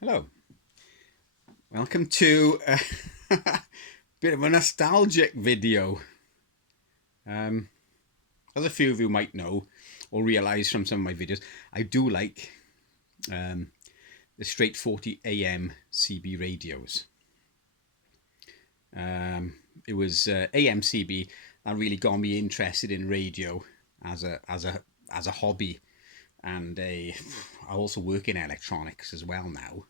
Hello, welcome to a bit of a nostalgic video. As a few of you might know or realise from some of my videos, I do like the straight 40 AM CB radios. It was AM CB that really got me interested in radio as a hobby, and I also work in electronics as well now,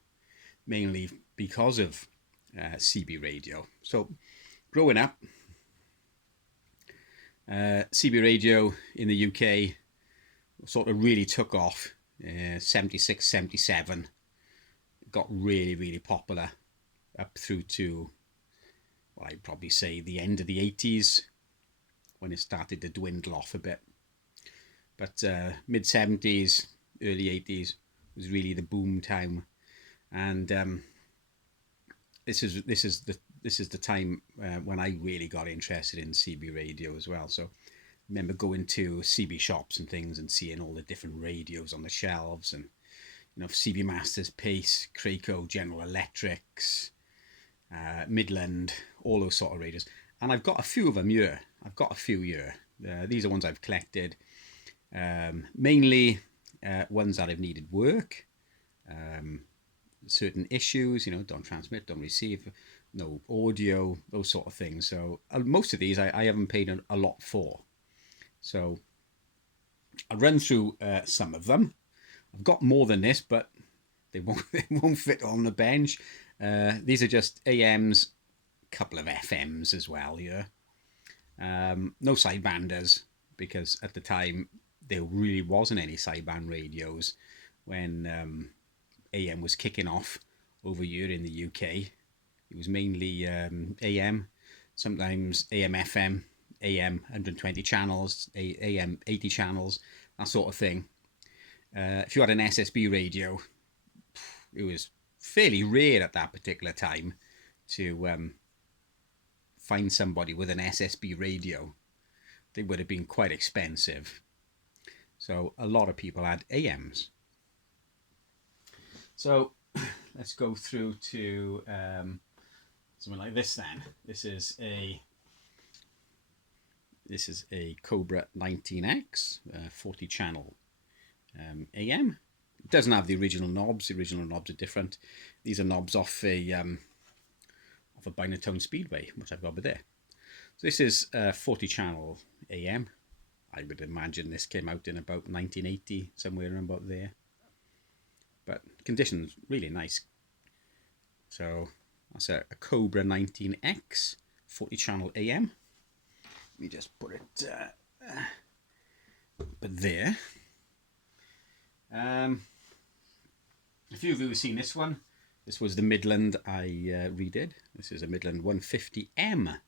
mainly because of CB radio. So, growing up, CB radio in the UK sort of really took off. 76, 77, got really popular up through to, well, I'd probably say the end of the 80s when it started to dwindle off a bit. But mid 70s, early 80s was really the boom time, and this is the time when I really got interested in CB radio as well. So I remember going to CB shops and things and seeing all the different radios on the shelves, and CB Masters, Pace, Craco, General Electrics, Midland, all those sort of radios. And I've got a few of them here. These are ones I've collected, mainly ones that have needed work, certain issues, don't transmit, don't receive, no audio, those sort of things. So most of these I haven't paid a lot for. So I'll run through some of them. I've got more than this, but they won't fit on the bench. These are just AMs, a couple of FMs as well here. No sidebanders, because at the time there really wasn't any sideband radios when AM was kicking off over here in the UK. It was mainly AM, sometimes AM FM, AM 120 channels, AM 80 channels, that sort of thing. If you had an SSB radio, it was fairly rare at that particular time to find somebody with an SSB radio. They would have been quite expensive. So a lot of people had AMs. So let's go through to something like this then. This is a Cobra 19X 40 channel AM. It doesn't have the original knobs. The original knobs are different. These are knobs off a Binatone Speedway, which I've got over there. So this is 40 channel AM. I would imagine this came out in about 1980, somewhere around about there. But conditions really nice. So that's a Cobra 19X 40 channel AM. Let me just put it there. A few of you have seen this one. This was the Midland I redid. This is a Midland 150M,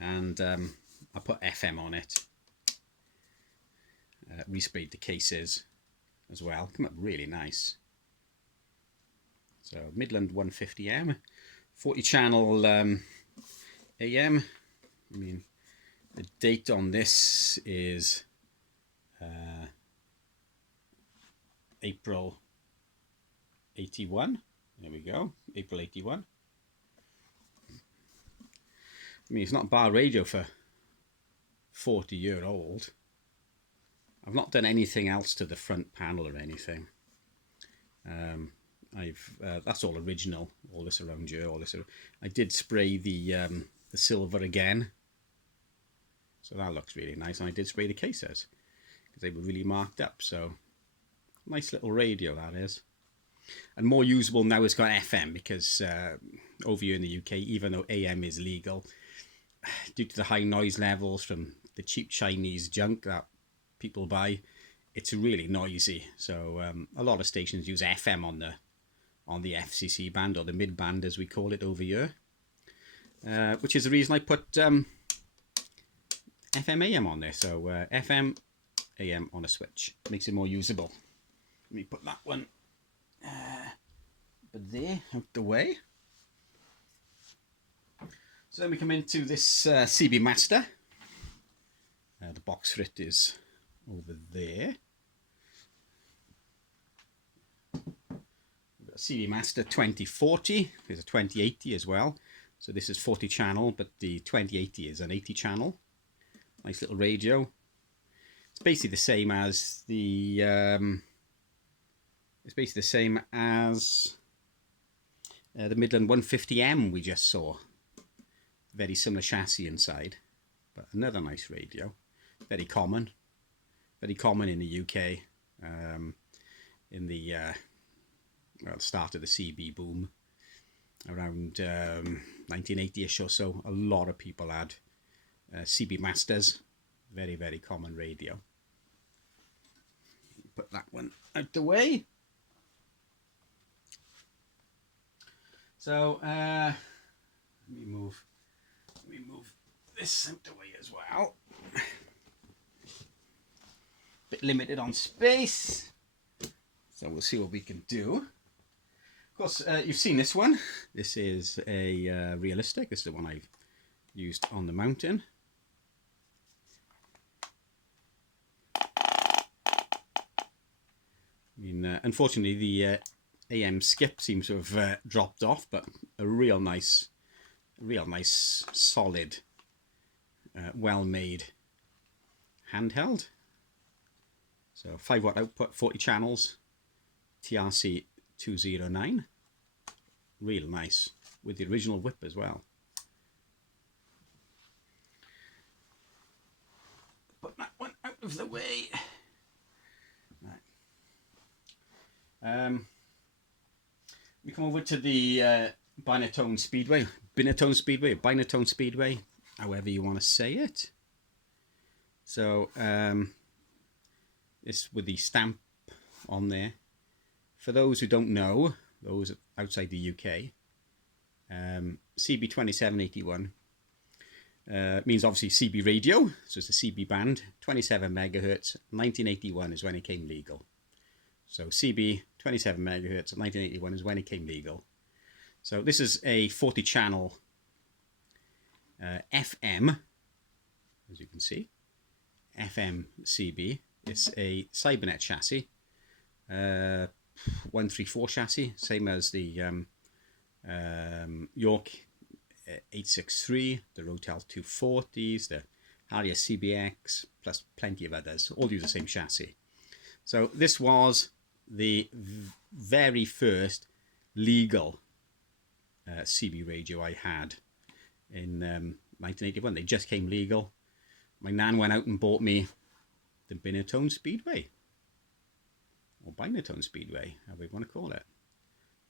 and I put FM on it. Resprayed the cases as well. Come up really nice. So Midland 150M, 40 channel AM. I mean, the date on this is April 81. There we go, April 81. I mean, it's not a bar radio for 40-year-old. I've not done anything else to the front panel or anything. That's all original. All this around here, I did spray the silver again, so that looks really nice. And I did spray the cases because they were really marked up. So nice little radio that is, and more usable now. It's got FM because over here in the UK, even though AM is legal, due to the high noise levels from the cheap Chinese junk that people buy, it's really noisy. So a lot of stations use FM on the FCC band, or the mid band as we call it over here, which is the reason I put FM AM on there. So FM AM on a switch makes it more usable. Let me put that one there out the way. So then we come into this CB Master. The box for it is over there. CB Master 2040. There's a 2080 as well. So this is 40 channel, but the 2080 is an 80 channel. Nice little radio. It's basically the same as the Midland 150M we just saw. Very similar chassis inside, but another nice radio. Very common in the UK. In the start of the CB boom, around 1980ish or so, a lot of people had CB Masters. Very, very common radio. Put that one out the way. So let me move this out the way as well. Bit limited on space, so we'll see what we can do. Of course, you've seen this one. This is a realistic. This is the one I've used on the mountain. I mean, unfortunately, the AM skip seems to have dropped off, but a real nice, solid, well-made handheld. So 5-watt output, 40 channels, TRC 209. Real nice, with the original whip as well. Put that one out of the way. Right. We come over to the Binatone Speedway, however you want to say it. So this with the stamp on there. For those who don't know, those outside the UK, CB 2781 means obviously CB radio, so it's a CB band, 27 megahertz. 1981 is when it came legal. So CB 27 megahertz, 1981 is when it came legal. So this is a 40 channel FM, as you can see, FM CB. It's a Cybernet chassis, 134 chassis, same as the York 863, the Rotel 240s, the Harrier CBX, plus plenty of others. All use the same chassis. So this was the very first legal CB radio I had in 1981. They just came legal. My nan went out and bought me the Binatone Speedway, or Binatone Speedway, however you want to call it.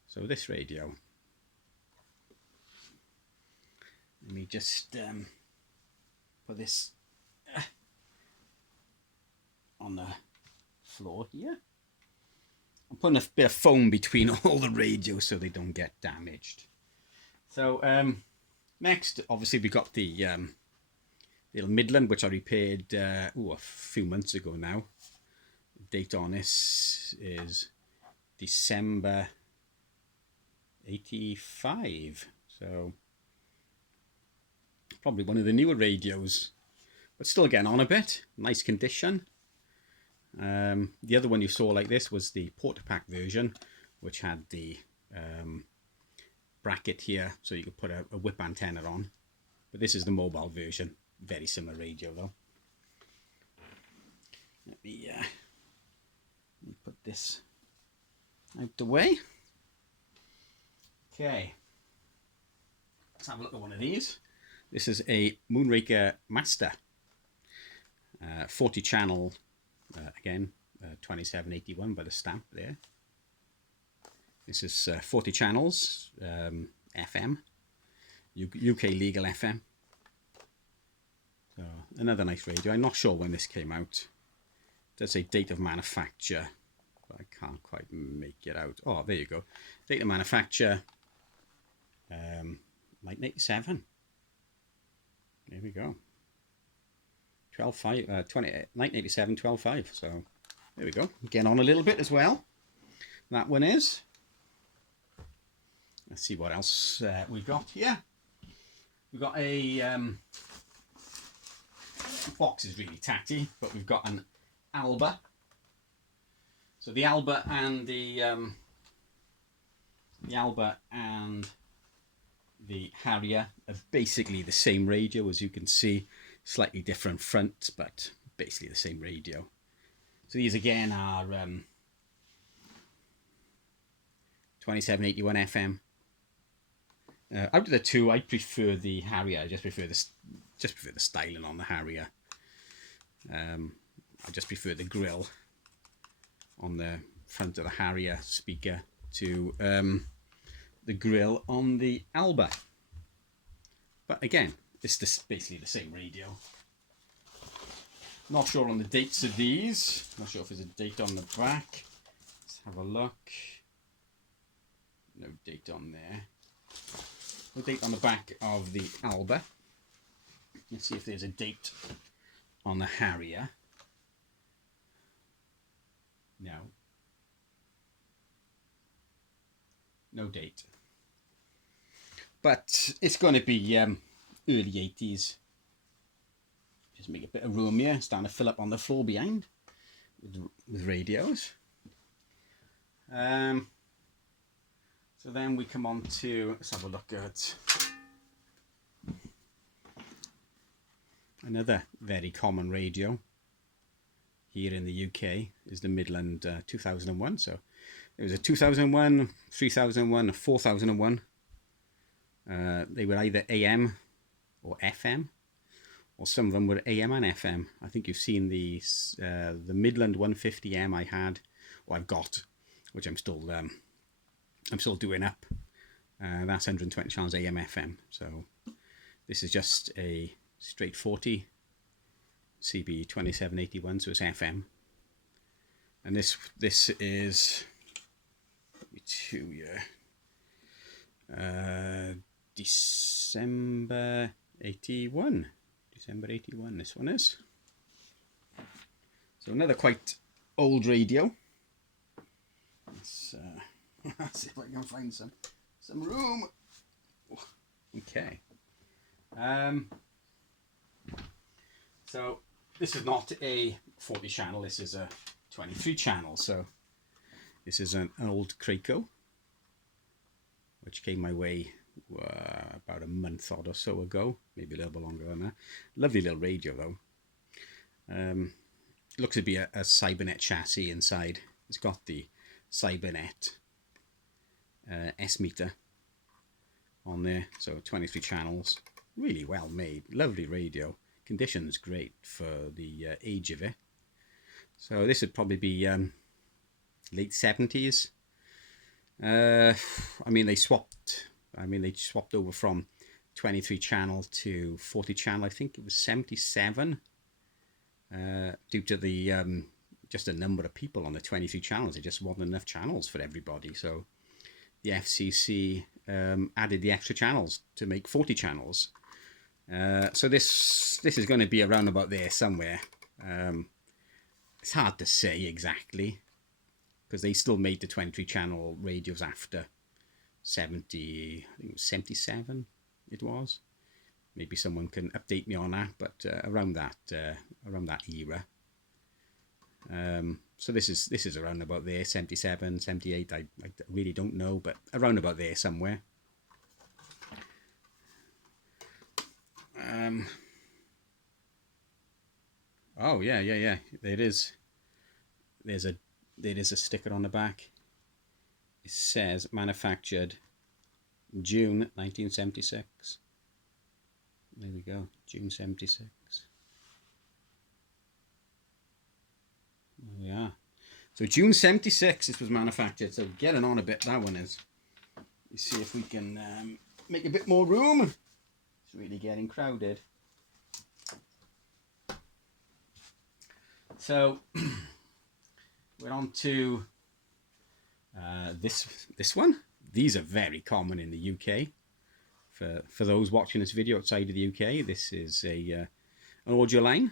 So this radio, let me just put this on the floor here. I'm putting a bit of foam between all the radios so they don't get damaged. So next, obviously, we got the little Midland, which I repaired a few months ago now. The date on this is December 85. So probably one of the newer radios, but still getting on a bit. Nice condition. The other one you saw like this was the Portapack version, which had the bracket here, so you could put a whip antenna on. But this is the mobile version. Very similar radio though. Let me put this out the way. Okay, let's have a look at one of these. This is a Moonraker Master, 40 channel, again 2781 by the stamp there. This is 40 channels, FM, UK legal FM. So another nice radio. I'm not sure when this came out. It does say date of manufacture, but I can't quite make it out. Oh, there you go. Date of manufacture, 1987. There we go. 1987, 12.5. So there we go. Getting on a little bit as well. That one is. Let's see what else we've got here. We've got a box is really tatty, but we've got an Alba. So the Alba and the The Alba and the Harrier are basically the same radio, as you can see. Slightly different fronts, but basically the same radio. So these again are 2781 FM. Out of the two, I prefer the Harrier. I just prefer the styling on the Harrier. I just prefer the grill on the front of the Harrier speaker to the grill on the Alba. But again, it's basically the same radio. Not sure on the dates of these. Not sure if there's a date on the back. Let's have a look. No date on there. No date on the back of the Alba. Let's see if there's a date on the Harrier. No. No date. But it's going to be early 80s. Just make a bit of room here. Starting to fill up on the floor behind with radios. So then we come on to, let's have a look at another very common radio here in the UK is the Midland 2001. So it was a 2001, 3001, a 4001. They were either AM or FM, or some of them were AM and FM. I think you've seen the Midland 150M I had, or I've got, which I'm still doing up. That's 120 channels AM FM. So this is just a straight 40 CB 2781, so it's FM. And this is December 81. December 81 this one is. So another quite old radio. Let's see if I can find some room. Okay. So this is not a 40 channel, this is a 23 channel. So this is an old Krakow, which came my way about a month or so ago, maybe a little bit longer than that. Lovely little radio though. Looks to be a Cybernet chassis inside. It's got the Cybernet S-meter on there, so 23 channels, really well made, lovely radio, conditions great for the age of it. So this would probably be late 70s. I mean they swapped over from 23 channel to 40 channel. I think it was 77 due to the just a number of people on the 23 channels. There just wasn't enough channels for everybody, so the FCC added the extra channels to make 40 channels. So this is going to be around about there somewhere. It's hard to say exactly, because they still made the 23 channel radios after 70, I think it was 77 it was. Maybe someone can update me on that, but around that era. So this is around about there, 77, 78, I really don't know, but around about there somewhere. Oh yeah, there it is. There is a sticker on the back. It says manufactured June 1976. There we go, June 76. There we are. So June 76 this was manufactured, so getting on a bit, that one is. Let's see if we can make a bit more room. It's really getting crowded. So we're on to this one. These are very common in the UK. For those watching this video outside of the UK, this is an Audioline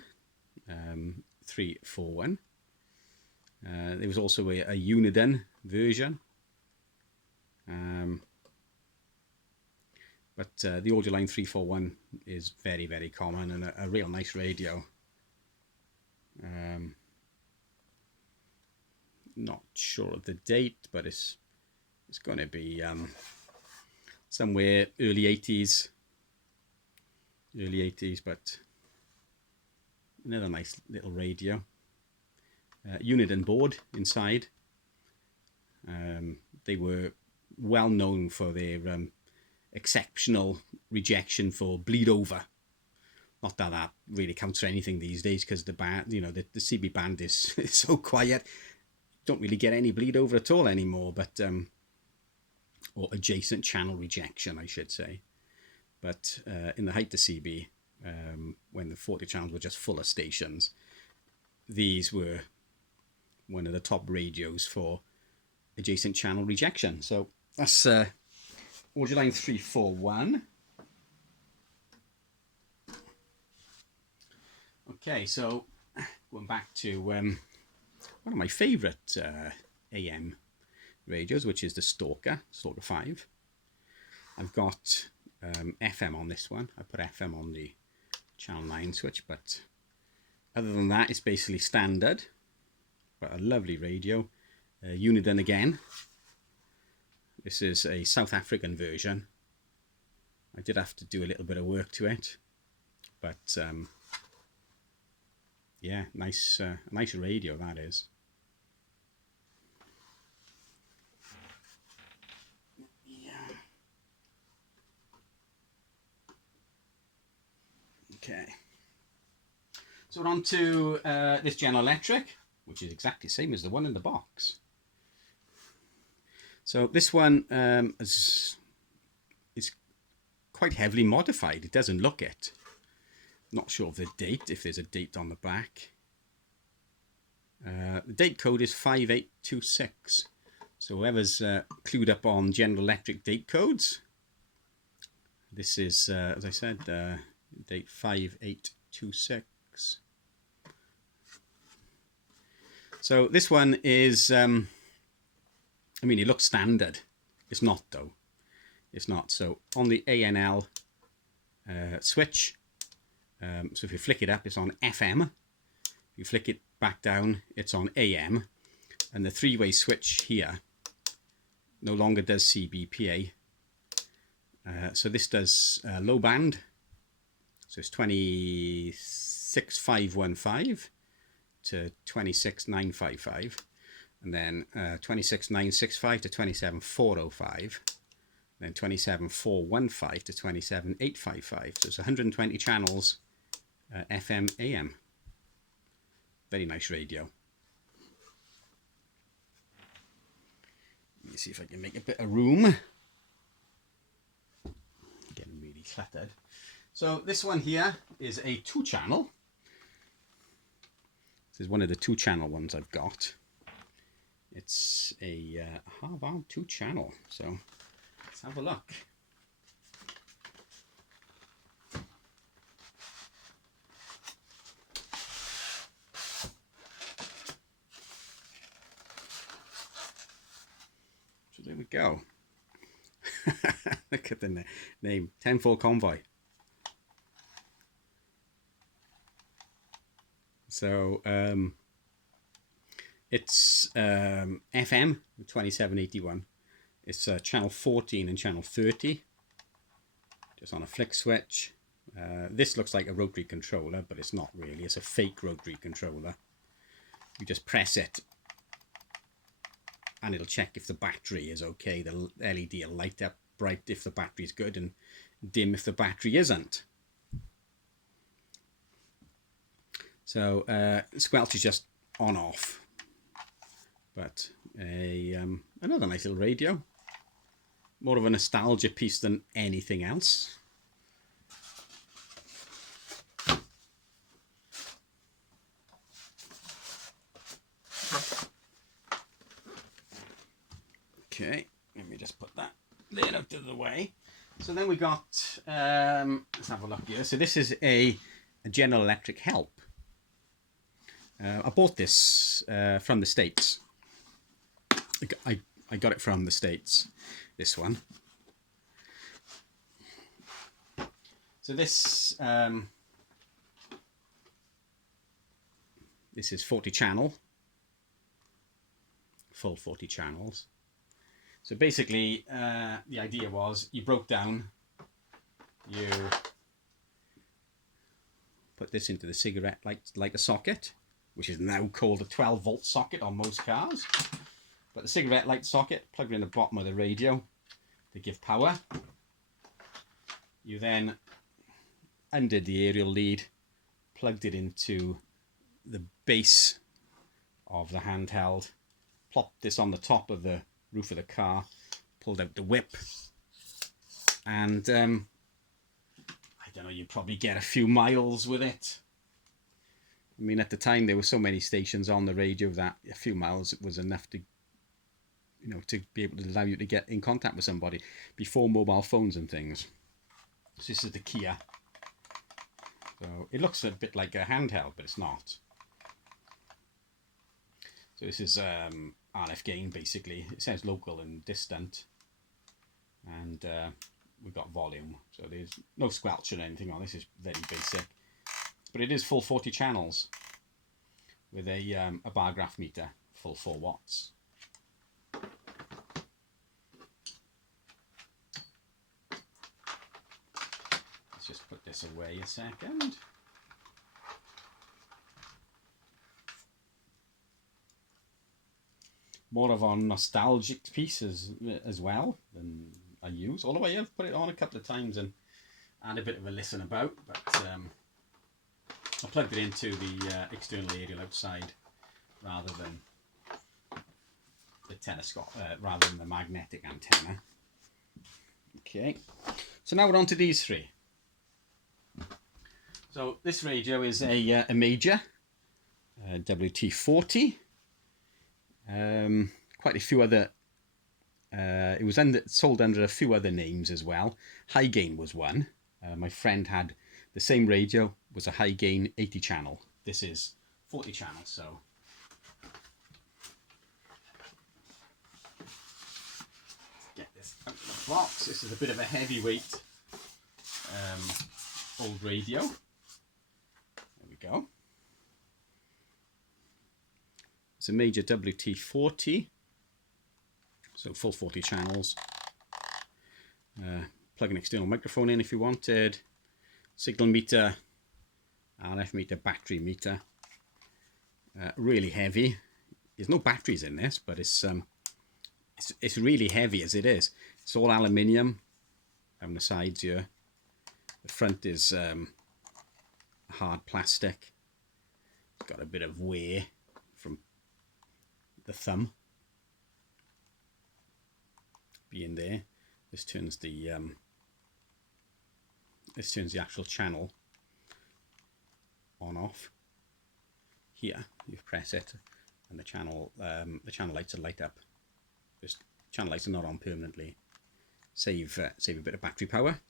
341. There was also a Uniden version, but the Audioline 341 is very, very common and a real nice radio. Not sure of the date, but it's It's going to be somewhere early 80s, but another nice little radio. Unit and board inside. They were well known for their exceptional rejection for bleed over. Not that that really counts for anything these days, because the band, you know, the CB band is so quiet. Don't really get any bleed over at all anymore, but or adjacent channel rejection, I should say. But in the height of CB, when the 40 channels were just full of stations, these were one of the top radios for adjacent channel rejection. So that's audio line 341. Okay, so going back to one of my favourite AM radios, which is the Stalker 5. I've got FM on this one. I put FM on the channel 9 switch, but other than that, it's basically standard. But a lovely radio. Uniden again. This is a South African version. I did have to do a little bit of work to it, but yeah, nice radio that is. Yeah. Okay. So we're on to this General Electric, which is exactly the same as the one in the box. So this one is quite heavily modified. It doesn't look it. Not sure of the date, if there's a date on the back. The date code is 5826. So whoever's clued up on General Electric date codes, this is, as I said, date 5826. So this one is, I mean, it looks standard. It's not, though. It's not. So on the ANL switch, so if you flick it up, it's on FM. If you flick it back down, it's on AM. And the three-way switch here no longer does CBPA. So this does low band. So it's 26515 to 26955. And then 26965 to 27405. Then 27415 to 27855. So it's 120 channels, FM, AM. Very nice radio. Let me see if I can make a bit of room. Getting really cluttered. So this one here is a 2-channel. This is one of the 2-channel ones I've got. It's a Harvard 2-channel. So let's have a look. So there we go. Look at the name, 10-4 Convoy. So it's FM 2781. It's channel 14 and channel 30. Just on a flick switch. This looks like a rotary controller, but it's not really. It's a fake rotary controller. You just press it and it'll check if the battery is okay. The LED will light up bright if the battery is good and dim if the battery isn't. So squelch is just on off. But another nice little radio. More of a nostalgia piece than anything else. Okay, let me just put that lid out of the way. So then we got, let's have a look here. So this is a General Electric Help. I bought this from the States. I got it from the States, this one. So this is 40 channel, full 40 channels. So basically, the idea was you broke down, you put this into the cigarette lighter socket, which is now called a 12-volt socket on most cars. But the cigarette light socket, plugged in the bottom of the radio to give power. You then undid the aerial lead, plugged it into the base of the handheld, plopped this on the top of the roof of the car, pulled out the whip, and I don't know, you'd probably get a few miles with it. I mean, at the time there were so many stations on the radio that a few miles was enough to, you know, to be able to allow you to get in contact with somebody before mobile phones and things. So this is the Kia. So it looks a bit like a handheld, but it's not. So this is RF gain, basically. It says local and distant, and we've got volume. So there's no squelch or anything on this. Is very basic, but it is full 40 channels with a bar graph meter, full 4 watts. Let's just put this away a second. More of a nostalgic piece as well than I use. Although I have put it on a couple of times and had a bit of a listen about, but I plugged it into the external aerial outside rather than the telescope, rather than the magnetic antenna. Okay, so now we're on to these three. So this radio is a Major WT40. Quite a few other, it was sold under a few other names as well. High Gain was one. My friend had the same radio, was a High Gain 80 channel. This is 40 channels, so. Get this out of the box. This is a bit of a heavyweight old radio. There we go. It's a Major WT40, so full 40 channels. Plug an external microphone in if you wanted. Signal meter, RF meter, battery meter. Really heavy. There's no batteries in this, but it's really heavy as it is. It's all aluminium on the sides here. The front is hard plastic. It's got a bit of wear from the thumb being there. This turns the actual channel on off. Here you press it and the channel lights will light up. This channel lights are not on permanently. Save a bit of battery power.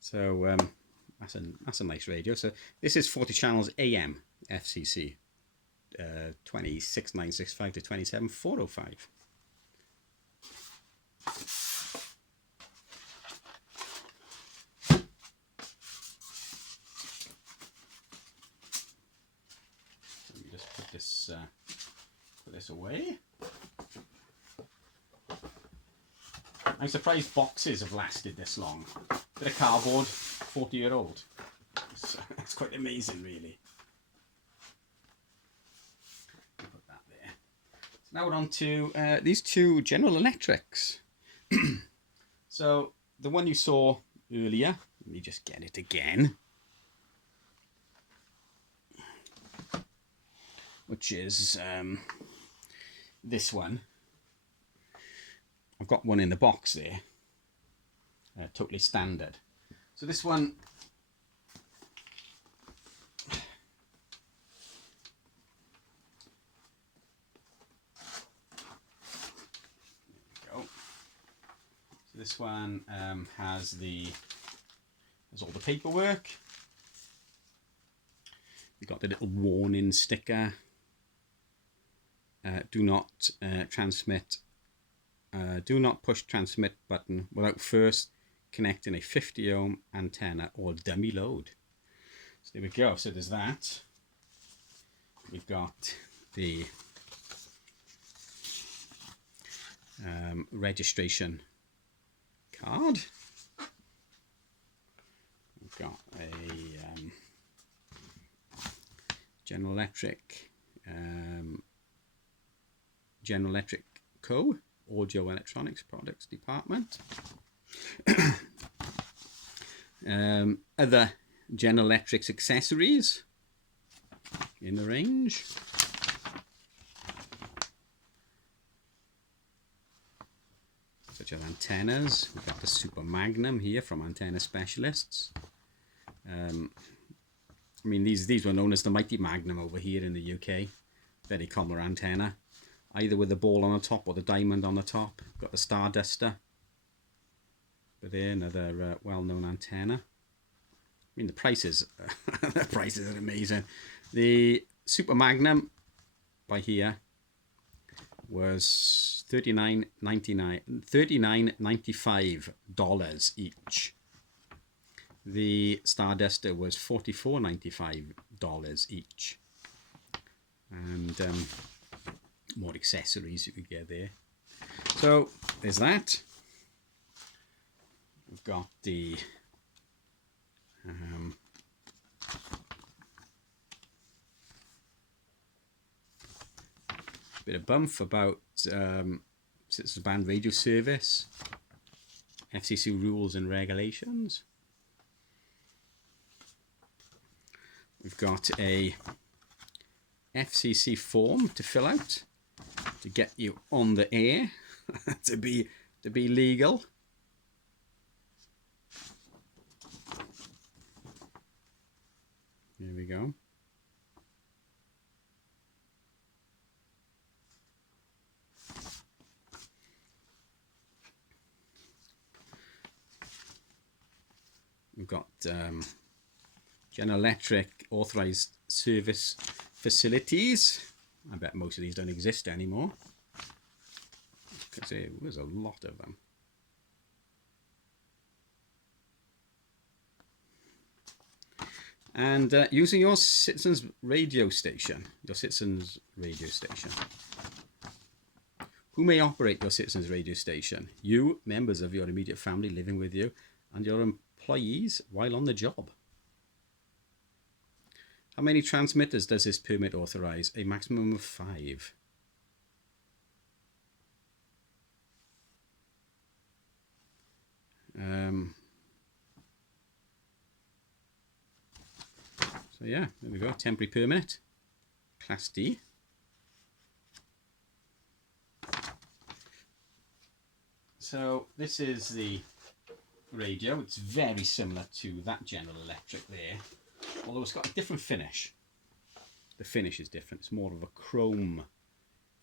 So that's a nice radio. So this is 40 channels AM FCC. 26965 to 27405. Let me just put this away. I'm surprised boxes have lasted this long. Bit of cardboard, 40-year-old. It's quite amazing, really. Now we're on to these two General Electrics. So the one you saw earlier, let me just get it again, which is this one. I've got one in the box there, totally standard. So this one, this one has all the paperwork. You've got the little warning sticker. Do not transmit. Do not push transmit button without first connecting a 50 ohm antenna or dummy load. So there we go. So there's that. We've got the registration card. We've got a General Electric Co. Audio Electronics Products Department. Other General Electric's accessories in the range. Such as antennas. We've got the Super Magnum here from Antenna Specialists. I mean, these were known as the Mighty Magnum over here in the UK. Very common antenna, either with the ball on the top or the diamond on the top. Got the Starduster. But there, another well-known antenna. I mean, the prices, the prices are amazing. The Super Magnum by here was $39.95 each. The Starduster was $44.95 each. And more accessories you could get there. So there's that. We've got the bit of bump about Citizens Band Radio Service, FCC rules and regulations. We've got a FCC form to fill out to get you on the air to be legal. Here we go. We've got General Electric authorized service facilities. I bet most of these don't exist anymore, because there was a lot of them. And using your Citizens radio station, Who may operate your Citizens radio station? You, members of your immediate family living with you, and your employees while on the job. How many transmitters does this permit authorize? A maximum of 5. So yeah, there we go. Temporary permit, Class D. So this is the radio. It's very similar to that General Electric there, although it's got a different finish. The finish is different. It's more of a chrome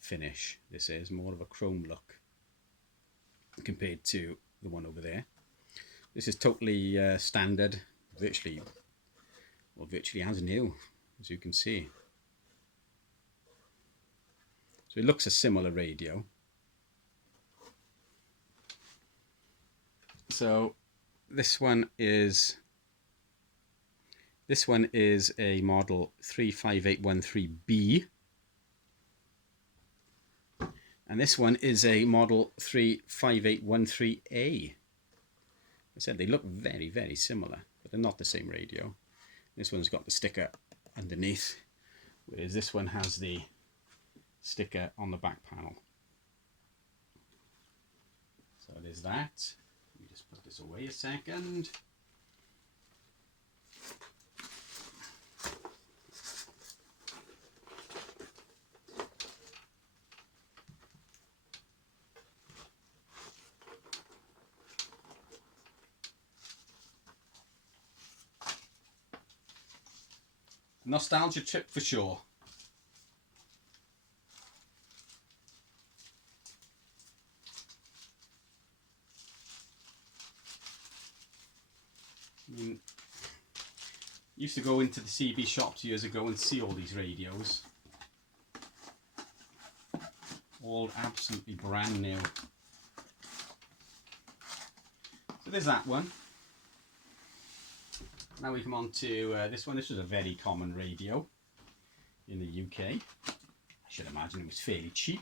finish. This is more of a chrome look compared to the one over there. This is totally standard, virtually as new, as you can see. So it looks a similar radio. So this one is a model 35813B, and this one is a model 35813A. I said they look very, very similar, but they're not the same radio. This one's got the sticker underneath, whereas this one has the sticker on the back panel. So there's that. Let me just put this away a second. Nostalgia trip for sure. I mean, used to go into the CB shops years ago and see all these radios. All absolutely brand new. So there's that one. Now we come on to this one. This was a very common radio in the UK. I should imagine it was fairly cheap.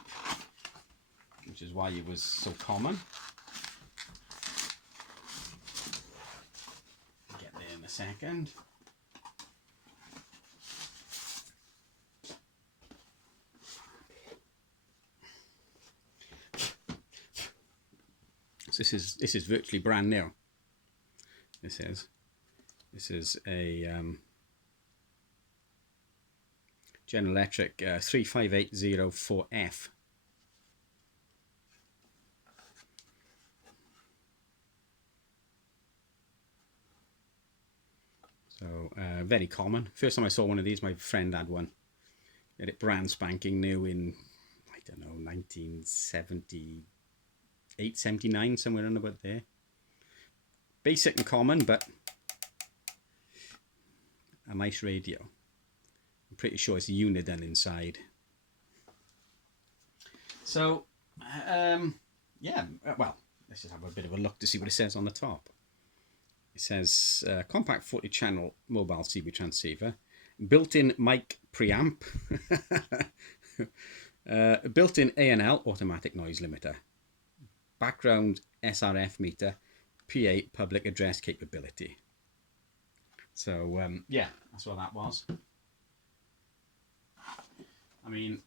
which is why it was so common. Get there in a second. So this is virtually brand new. This is a General Electric 35804F. So very common. First time I saw one of these, my friend had one. He had it brand spanking new in, I don't know, 1978, 79, somewhere around about there. Basic and common, but a nice radio. I'm pretty sure it's Uniden inside. So, yeah, well, let's just have a bit of a look to see what it says on the top. It says compact 40 channel mobile CB transceiver, built-in mic preamp, built-in ANL automatic noise limiter, background SRF meter, PA public address capability. So yeah, that's what that was. I mean,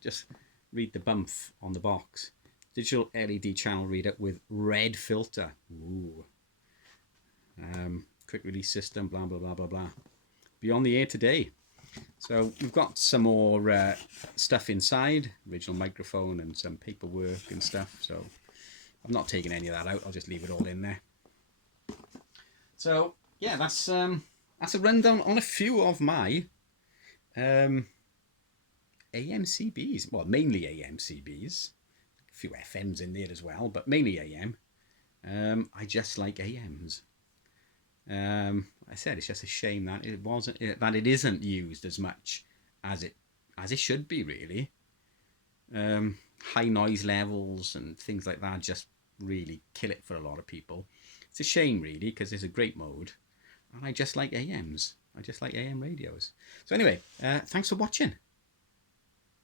just read the bump on the box. Digital LED channel reader with red filter. Ooh. Quick release system, blah, blah, blah, blah, blah. Beyond the air today. So we've got some more stuff inside, original microphone and some paperwork and stuff. So I'm not taking any of that out. I'll just leave it all in there. So yeah, that's a rundown on a few of my AMCBs. Well, mainly AMCBs. A few FMs in there as well, but mainly AM. I just like AMs. I said it's just a shame that it isn't used as much as it should be, really. High noise levels and things like that just really kill it for a lot of people. It's a shame, really, because it's a great mode, and I just like AMs. I just like AM radios. So anyway, thanks for watching.